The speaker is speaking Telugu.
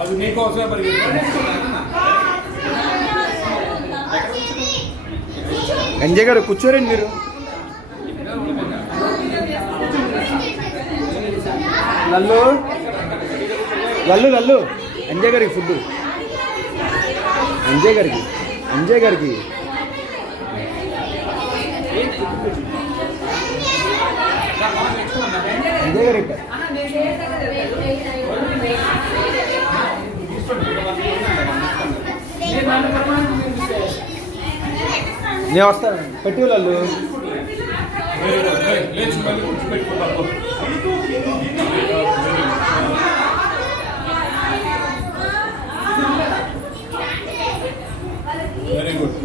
అది నీకోసమే పరిగెత్తాను. అంజయ్ గారు కూర్చోరండి మీరు. లల్లు లల్లు లల్లు అంజయ్ గారికి ఫుడ్. అంజయ్ గారికి అంజయ్ గారికి అంజయ్ గారికి నేను వస్తాను. పెట్టి వాళ్ళు వెరీ గుడ్.